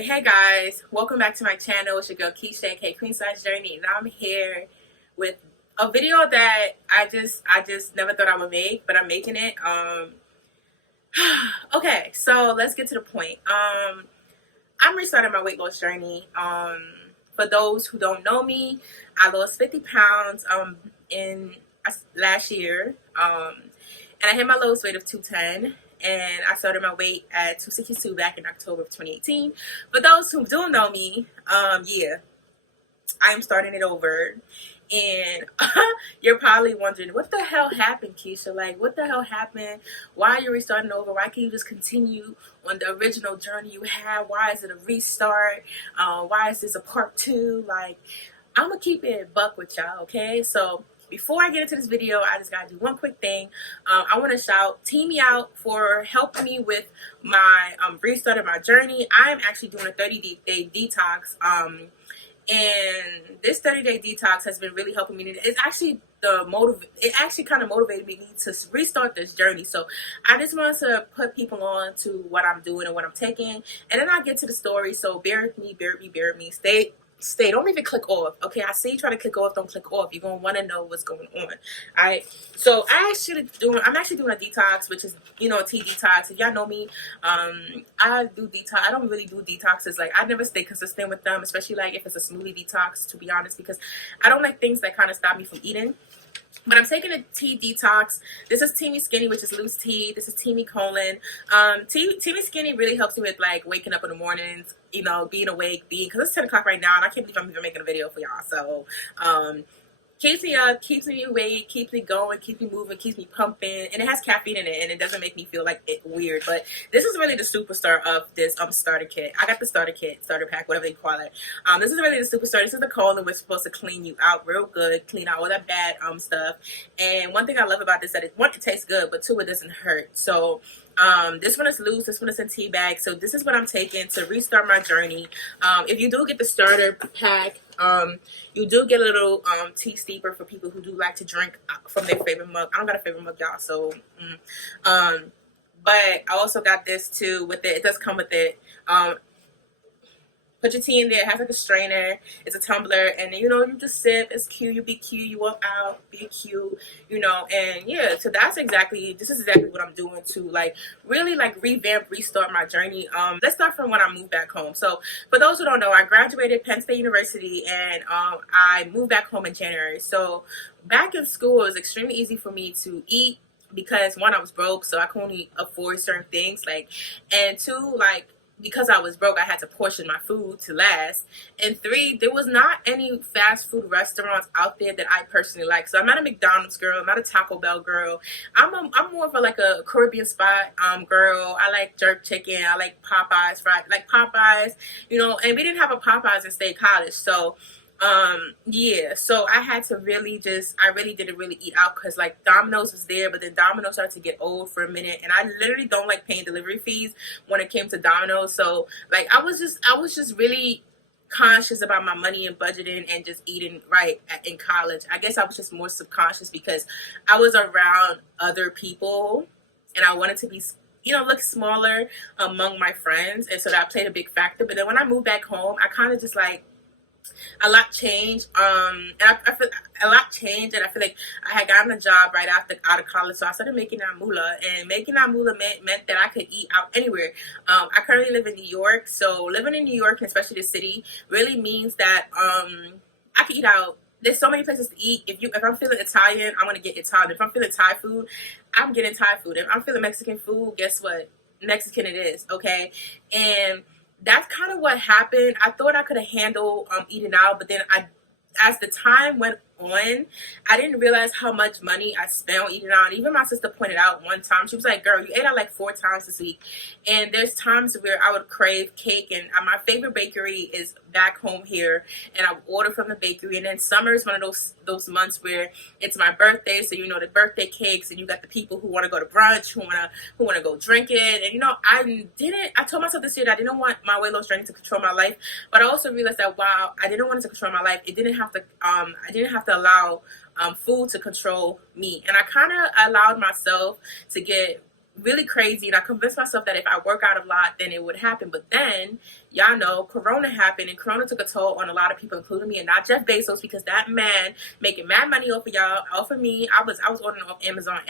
Alright, hey guys, welcome back to my channel. It's your girl Keisha, aka Queen Size Journey, and I'm here with a video that I just never thought I would make, but I'm making it. Okay, so let's get to the point. I'm restarting my weight loss journey. For those who don't know me, I lost 50 pounds in last year. And I hit my lowest weight of 210. And I started my weight at 262 back in October of 2018. For those who do know me, yeah, I'm starting it over. And you're probably wondering, what the hell happened, Keisha? Like, what the hell happened? Why are you restarting over? Why can't you just continue on the original journey you had? Why is it a restart? Why is this a part 2? Like, I'm going to keep it a buck with y'all, okay? So before I get into this video, I just gotta do one quick thing. I want to shout TEAMI out for helping me with my restart of my journey. I'm actually doing a 30-day detox, and this 30-day detox has been really helping me. It's actually it actually kind of motivated me to restart this journey. So I just wanted to put people on to what I'm doing and what I'm taking, and then I'll get to the story. So bear with me, bear with me. Stay, don't even click off. Okay, I see you try to click off, don't click off. You're gonna want to know what's going on. All right, so I'm actually doing a detox, which is, a tea detox. If y'all know me, I do detox. I don't really do detoxes. Like, I never stay consistent with them, especially like if it's a smoothie detox, to be honest, because I don't like things that kind of stop me from eating. But I'm taking a tea detox. This is TEAMI Skinny, which is loose tea. This is TEAMI Colon. TEAMI Skinny really helps me with like waking up in the mornings, being awake, because it's 10 o'clock right now, and I can't believe I'm even making a video for y'all. So, keeps me up, keeps me awake, keeps me going, keeps me moving, keeps me pumping, and it has caffeine in it, and it doesn't make me feel like it weird. But this is really the superstar of this starter kit. I got the starter kit, starter pack, whatever they call it. This is really the superstar. This is the colon, which is supposed to clean you out real good, clean out all that bad stuff. And one thing I love about this is that it tastes good, but 2, it doesn't hurt. So this one is loose, this one is in tea bag. So this is what I'm taking to restart my journey. If you do get the starter pack, you do get a little tea steeper for people who do like to drink from their favorite mug. I don't got a favorite mug, y'all, so but I also got this too with it. It does come with it. Put your tea in there. It has like a strainer. It's a tumbler, and you just sip. It's cute. You be cute. You walk out, be cute. And yeah. So this is exactly what I'm doing to like really like revamp, restart my journey. Let's start from when I moved back home. So for those who don't know, I graduated Penn State University, and I moved back home in January. So back in school, it was extremely easy for me to eat because 1, I was broke, so I could only afford certain things. And 2, because I was broke, I had to portion my food to last. And 3, there was not any fast food restaurants out there that I personally like. So I'm not a McDonald's girl. I'm not a Taco Bell girl. I'm more of a Caribbean spot girl. I like jerk chicken. I like Popeyes fried, like Popeyes. And we didn't have a Popeyes in State College, so yeah, so I had to I really didn't really eat out because like Domino's was there, but then Domino's started to get old for a minute, and I literally don't like paying delivery fees when it came to Domino's. So like I was just really conscious about my money and budgeting and just eating right in college. I guess I was just more subconscious because I was around other people and I wanted to be look smaller among my friends, and so that played a big factor. But then when I moved back home, I kind of just like a lot changed, and I feel a lot changed, and I feel like I had gotten a job right out of college, so I started making that moolah, and making that moolah meant that I could eat out anywhere. I currently live in New York, so living in New York, and especially the city, really means that I can eat out. There's so many places to eat. If I'm feeling Italian, I'm gonna get Italian. If I'm feeling Thai food, I'm getting Thai food. If I'm feeling Mexican food, guess what? Mexican it is, okay? And that's kind of what happened. I thought I could have handled eating out, but then as the time went on, I didn't realize how much money I spent on eating out. And even my sister pointed out one time, she was like, girl, you ate out like 4 times this week. And there's times where I would crave cake, and my favorite bakery is back home here, and I would order from the bakery. And then summer is one of those months where it's my birthday, so the birthday cakes, and you got the people who want to go to brunch, who want to go drink it. And I told myself this year that I didn't want my weight loss journey to control my life, but I also realized that while I didn't want it to control my life, I didn't have to allow food to control me. And I kind of allowed myself to get really crazy, and I convinced myself that if I work out a lot then it would happen. But then y'all know Corona happened, and Corona took a toll on a lot of people, including me, and not Jeff Bezos, because that man making mad money off of y'all, off of me. I was ordering off Amazon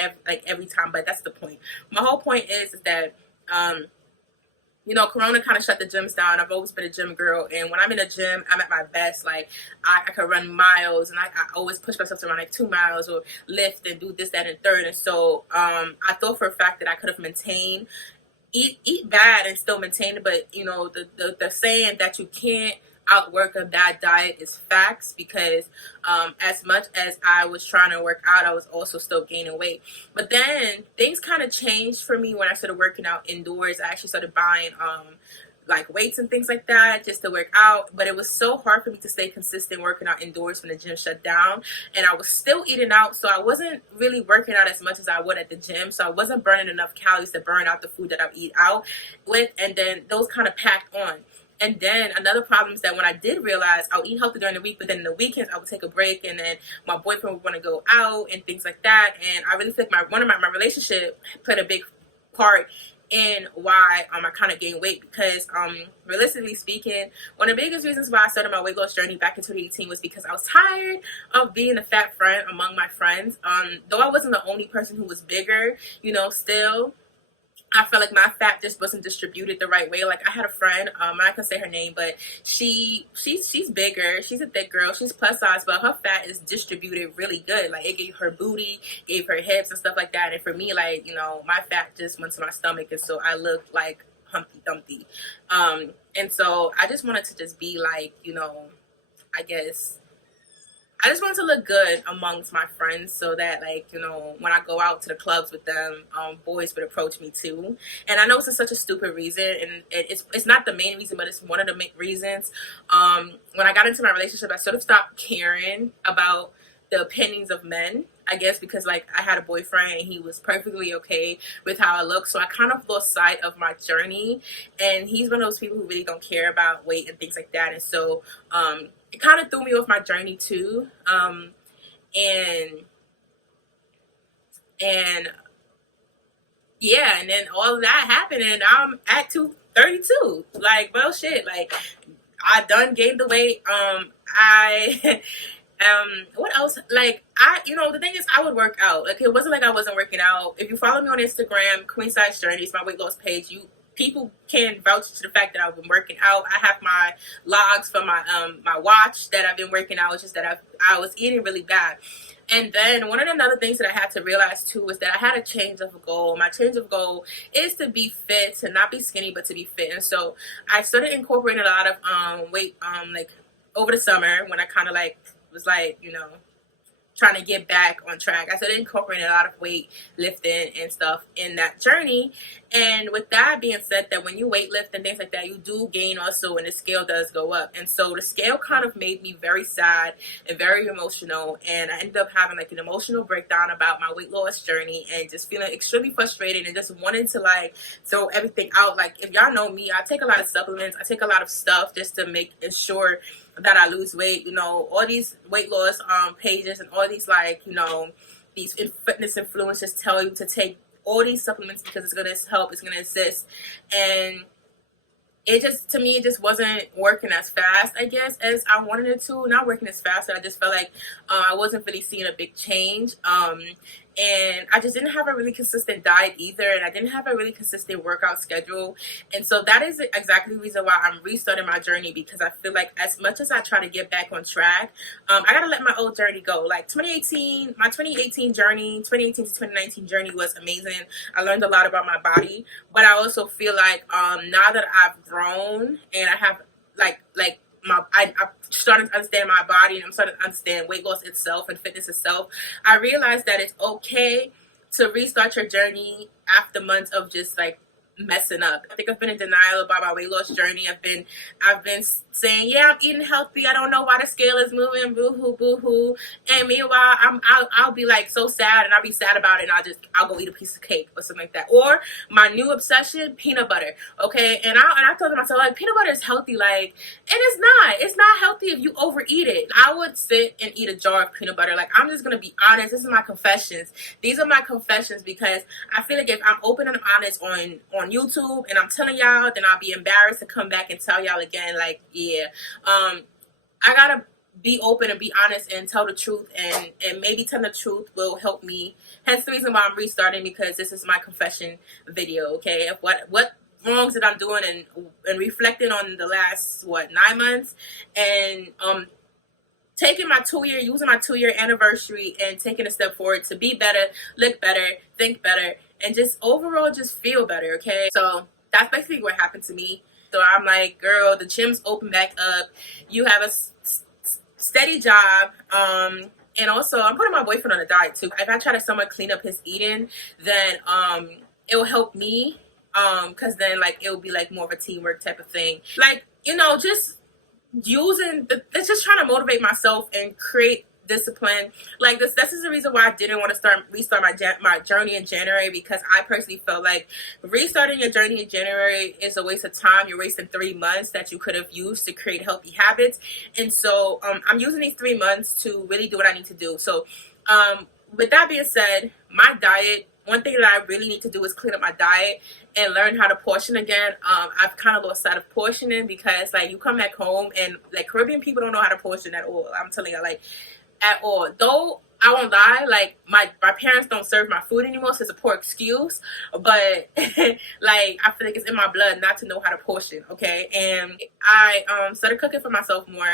every time. But that's the point. My whole point is that Corona kind of shut the gyms down. I've always been a gym girl, and when I'm in a gym, I'm at my best. Like, I could run miles, and I always push myself to run like 2 miles or lift and do this, that, and third. And so I thought for a fact that I could have maintained, eat bad and still maintain it. But the saying that you can't outwork a bad diet is facts, because as much as I was trying to work out, I was also still gaining weight. But then things kind of changed for me when I started working out indoors. I actually started buying like weights and things like that just to work out. But it was so hard for me to stay consistent working out indoors when the gym shut down, and I was still eating out, so I wasn't really working out as much as I would at the gym. So I wasn't burning enough calories to burn out the food that I eat out with, and then those kind of packed on. And then another problem is that when I did realize I'll eat healthy during the week, but then in the weekends I would take a break, and then my boyfriend would want to go out and things like that. And I really feel like my relationship played a big part in why I kind of gained weight, because realistically speaking, one of the biggest reasons why I started my weight loss journey back in 2018 was because I was tired of being the fat friend among my friends. Though I wasn't the only person who was bigger, still I felt like my fat just wasn't distributed the right way. Like, I had a friend, I'm not gonna say her name, but she's bigger. She's a thick girl. She's plus size, but her fat is distributed really good. Like, it gave her booty, gave her hips and stuff like that. And for me, like, my fat just went to my stomach, and so I looked like Humpty Dumpty. And so I just wanted to just be like, I guess I just wanted to look good amongst my friends, so that, like, when I go out to the clubs with them, boys would approach me too. And I know it's such a stupid reason, and it's not the main reason, but it's one of the main reasons. When I got into my relationship, I sort of stopped caring about the opinions of men, I guess, because, like, I had a boyfriend and he was perfectly okay with how I look. So I kind of lost sight of my journey, and he's one of those people who really don't care about weight and things like that. And so it kind of threw me off my journey too. And yeah, and then all of that happened, and I'm at 232. Like, well, shit, like, I done gained the weight. I what else? Like, the thing is, I would work out. Like, it wasn't like I wasn't working out. If you follow me on Instagram, Queen Size Journeys, my weight loss page, people can vouch to the fact that I've been working out. I have my logs from my watch that I've been working out. It's just that I was eating really bad. And then one of the other things that I had to realize too was that I had a change of goal. My change of goal is to be fit, to not be skinny, but to be fit. And so I started incorporating a lot of weight like over the summer, when I kind of like was like, trying to get back on track. I started incorporating a lot of weight lifting and stuff in that journey. And with that being said, that when you weight lift and things like that, you do gain also, and the scale does go up. And so the scale kind of made me very sad and very emotional. And I ended up having like an emotional breakdown about my weight loss journey, and just feeling extremely frustrated and just wanting to like throw everything out. Like, if y'all know me, I take a lot of supplements. I take a lot of stuff just to make ensure that I lose weight. All these weight loss pages and all these, like, these fitness influencers tell you to take all these supplements because it's going to help, it's going to assist. And it just, to me, it just wasn't working as fast, I guess, as I wanted it to. Not working as fast. I just felt like I wasn't really seeing a big change. And I just didn't have a really consistent diet either. And I didn't have a really consistent workout schedule. And so that is exactly the reason why I'm restarting my journey, because I feel like as much as I try to get back on track, I got to let my old journey go. Like, my 2018 journey, 2018 to 2019 journey was amazing. I learned a lot about my body. But I also feel like now that I've grown and I have I'm starting to understand my body, and I'm starting to understand weight loss itself and fitness itself, I realized that it's okay to restart your journey after months of just like messing up. I think I've been in denial about my weight loss journey. I've been saying, yeah, I'm eating healthy. I don't know why the scale is moving. Boo hoo, boo hoo. And meanwhile, I'll be like so sad, and I'll be sad about it, and I'll go eat a piece of cake or something like that. Or my new obsession, peanut butter. Okay, and I thought to myself, like, peanut butter is healthy, like, and it's not. It's not healthy if you overeat it. I would sit and eat a jar of peanut butter. Like, I'm just gonna be honest. This is my confessions. These are my confessions, because I feel like if I'm open and honest on YouTube and I'm telling y'all, then I'll be embarrassed to come back and tell y'all again, like, yeah, I gotta be open and be honest and tell the truth, and maybe telling the truth will help me. Hence the reason why I'm restarting, because this is my confession video. Okay, of what wrongs that I'm doing, and reflecting on the last 9 months, and taking my using my 2-year anniversary, and taking a step forward to be better, look better, think better, and just overall just feel better. Okay, so that's basically what happened to me. So I'm like, girl, the gym's open back up. You have a steady job. And also, I'm putting my boyfriend on a diet too. If I try to somewhat clean up his eating, then it will help me. Because then, like, it will be like more of a teamwork type of thing. Like, you know, just it's just trying to motivate myself and create discipline. Like, this is the reason why I didn't want to restart my journey in January, because I personally felt like restarting your journey in January is a waste of time. You're wasting 3 months that you could have used to create healthy habits. And so I'm using these 3 months to really do what I need to do. So with that being said, my diet, one thing that I really need to do is clean up my diet and learn how to portion again. I've kind of lost sight of portioning, because, like, you come back home and, like, Caribbean people don't know how to portion at all. I'm telling you, like, at all. Though I won't lie, like, my parents don't serve my food anymore, so it's a poor excuse. But like, I feel like it's in my blood not to know how to portion. Okay, and I started cooking for myself more.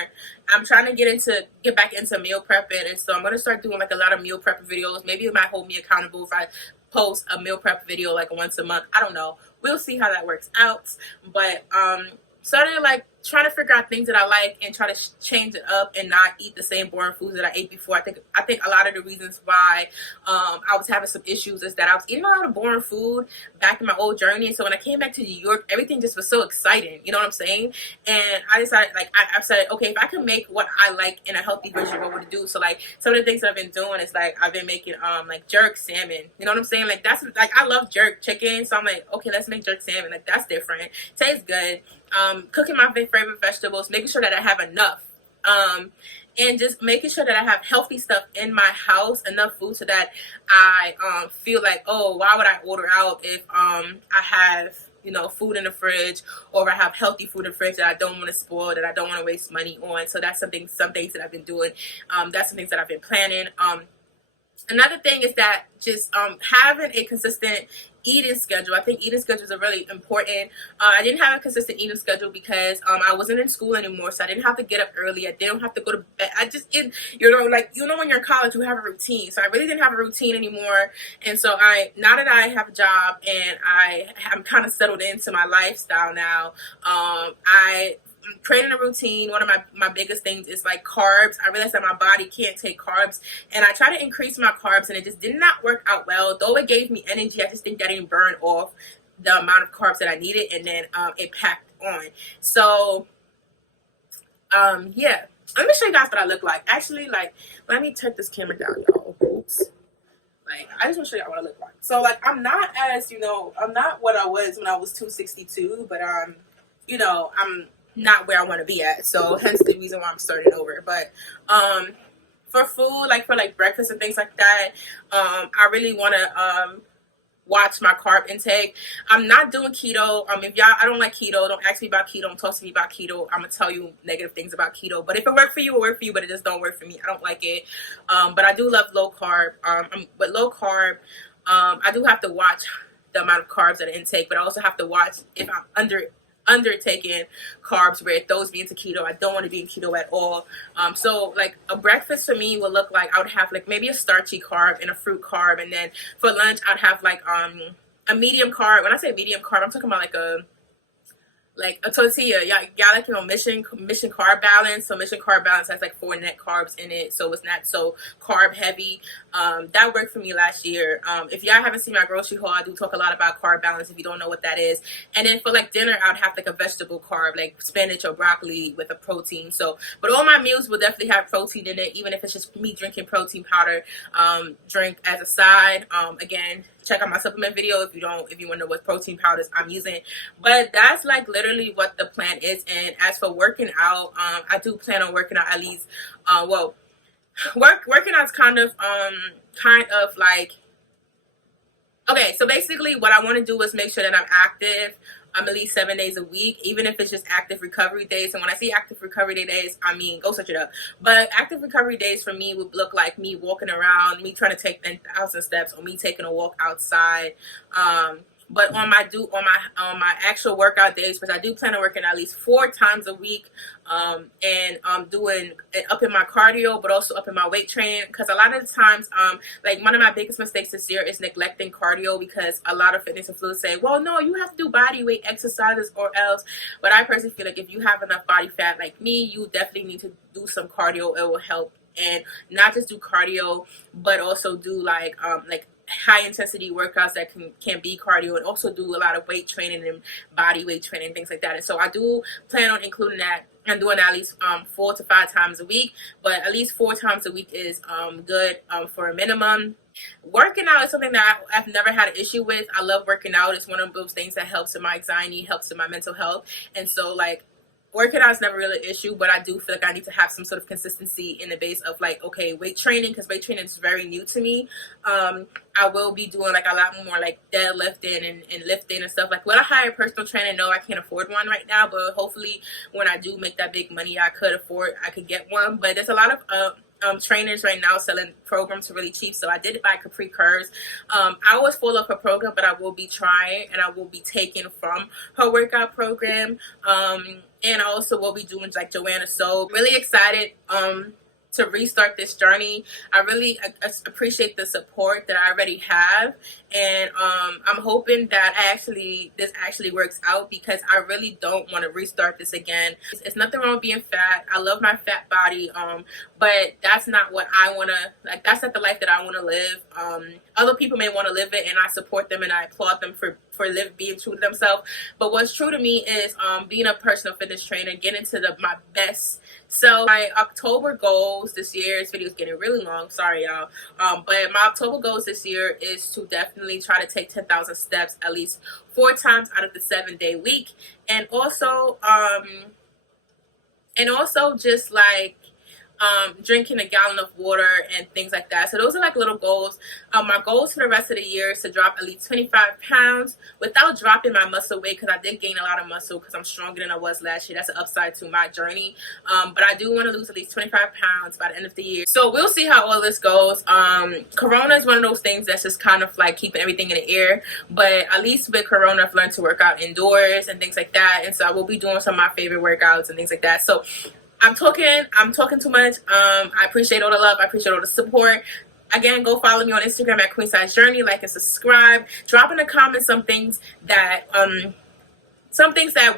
I'm trying to get back into meal prepping, and so I'm gonna start doing, like, a lot of meal prep videos. Maybe it might hold me accountable if I post a meal prep video, like, once a month. I don't know. We'll see how that works out. But started, like, trying to figure out things that I like and try to change it up and not eat the same boring foods that I ate before. I think a lot of the reasons why I was having some issues is that I was eating a lot of boring food back in my old journey. And so when I came back to New York, everything just was so exciting. You know what I'm saying? And I decided, like, I said, okay, if I can make what I like in a healthy version, what would it do? So, like, some of the things that I've been doing is, like, I've been making like jerk salmon. You know what I'm saying? Like, that's, like, I love jerk chicken. So I'm like, okay, let's make jerk salmon. Like, that's different. Tastes good. Cooking my favorite vegetables, making sure that I have enough, and just making sure that I have healthy stuff in my house, enough food, so that I feel like, oh, why would I order out if I have, you know, food in the fridge, or I have healthy food in the fridge that I don't want to spoil, that I don't want to waste money on. So that's some things that I've been doing. That's some things that I've been planning. Another thing is that just having a consistent eating schedule. I think eating schedules are really important. I didn't have a consistent eating schedule because I wasn't in school anymore, so I didn't have to get up early. I didn't have to go to bed. You know, like, you know, when you're in college, you have a routine. So I really didn't have a routine anymore. And so now that I have a job and I'm kind of settled into my lifestyle now, I'm creating a routine. One of my biggest things is, like, carbs. I realized that my body can't take carbs, and I try to increase my carbs, and it just did not work out well. Though it gave me energy, I just think that I didn't burn off the amount of carbs that I needed, and then it packed on. So yeah, let me show you guys what I look like. Actually, like, let me take this camera down, y'all. Oops. Like, I just want to show y'all what I look like. So, like, I'm not what I was when I was 262, but you know, I'm not where I want to be at. So hence the reason why I'm starting over. But for food, like, for, like, breakfast and things like that, I really want to watch my carb intake. I'm not doing keto. If y'all, I don't like keto, don't ask me about keto, don't talk to me about keto. I'm gonna tell you negative things about keto. But if it worked for you, it worked for you, but it just don't work for me. I don't like it. But I do love low carb. But low carb, I do have to watch the amount of carbs that I intake, but I also have to watch if I'm undertaking carbs where it throws me into keto. I don't want to be in keto at all. So, like, a breakfast for me would look like I would have, like, maybe a starchy carb and a fruit carb, and then for lunch I'd have, like, a medium carb. When I say medium carb, I'm talking about, like, like a tortilla. Y'all like, you know, mission carb balance. So mission carb balance has like 4 net carbs in it, so it's not so carb heavy. That worked for me last year. If y'all haven't seen my grocery haul, I do talk a lot about carb balance if you don't know what that is. And then for like dinner, I would have like a vegetable carb, like spinach or broccoli with a protein. So, but all my meals will definitely have protein in it, even if it's just me drinking protein powder drink as a side. Again, check out my supplement video if you want to know what protein powders I'm using. But that's like literally what the plan is. And as for working out, I do plan on working out at least working out is kind of like, okay, so basically what I want to do is make sure that I'm active at least 7 days a week, even if it's just active recovery days. And when I see active recovery days, I mean, go search it up. But active recovery days for me would look like me walking around, me trying to take 10,000 steps, or me taking a walk outside. But on my actual workout days, because I do plan on working at least 4 times a week, and doing up in my cardio, but also up in my weight training. Because a lot of the times, like one of my biggest mistakes this year is neglecting cardio, because a lot of fitness influencers say, well, no, you have to do body weight exercises or else. But I personally feel like if you have enough body fat like me, you definitely need to do some cardio. It will help. And not just do cardio, but also do like high intensity workouts that can be cardio, and also do a lot of weight training and body weight training, things like that. And so I do plan on including that and doing that at least 4 to 5 times a week. But at least 4 times a week is good for a minimum. Working out is something that I've never had an issue with. I love working out. It's one of those things that helps with my anxiety, helps with my mental health. And so like working out is never really an issue, but I do feel like I need to have some sort of consistency in the base of like, okay, weight training, because weight training is very new to me. I will be doing like a lot more like deadlifting and lifting and stuff. Like, will I hire a personal trainer? No, I can't afford one right now, but hopefully when I do make that big money, I could get one. But there's a lot of trainers right now selling programs for really cheap. So I did buy Capri Curves. I was full of her program, but I will be trying, and I will be taking from her workout program. And I also will be doing like Joanna. So really excited to restart this journey. I really appreciate the support that I already have, and I'm hoping that this actually works out, because I really don't want to restart this again. It's nothing wrong with being fat. I love my fat body, but that's not what I want to, like, that's not the life that I want to live. Other people may want to live it, and I support them and I applaud them for being true to themselves. But what's true to me is being a personal fitness trainer, getting to my best. So my October goals this year, this video is getting really long, sorry y'all, but my October goals this year is to definitely try to take 10,000 steps at least 4 times out of the 7-day week, and also just like drinking a gallon of water and things like that. So those are like little goals. My goals for the rest of the year is to drop at least 25 pounds without dropping my muscle weight, because I did gain a lot of muscle because I'm stronger than I was last year. That's an upside to my journey. But I do want to lose at least 25 pounds by the end of the year. So we'll see how all this goes. Corona is one of those things that's just kind of like keeping everything in the air. But at least with Corona, I've learned to work out indoors and things like that. And so I will be doing some of my favorite workouts and things like that. So I'm talking too much. I appreciate all the love. I appreciate all the support. Again, go follow me on Instagram at Queen Size Journey. Like and subscribe. Drop in the comments some things that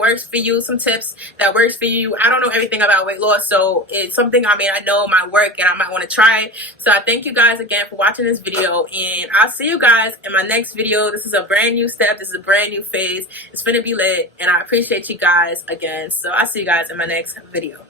works for you, some tips that works for you. I don't know everything about weight loss, so it's something, I know might work and I might want to try it. So I thank you guys again for watching this video, and I'll see you guys in my next video. This is a brand new step. This is a brand new phase. It's gonna be lit, and I appreciate you guys again. So I'll see you guys in my next video.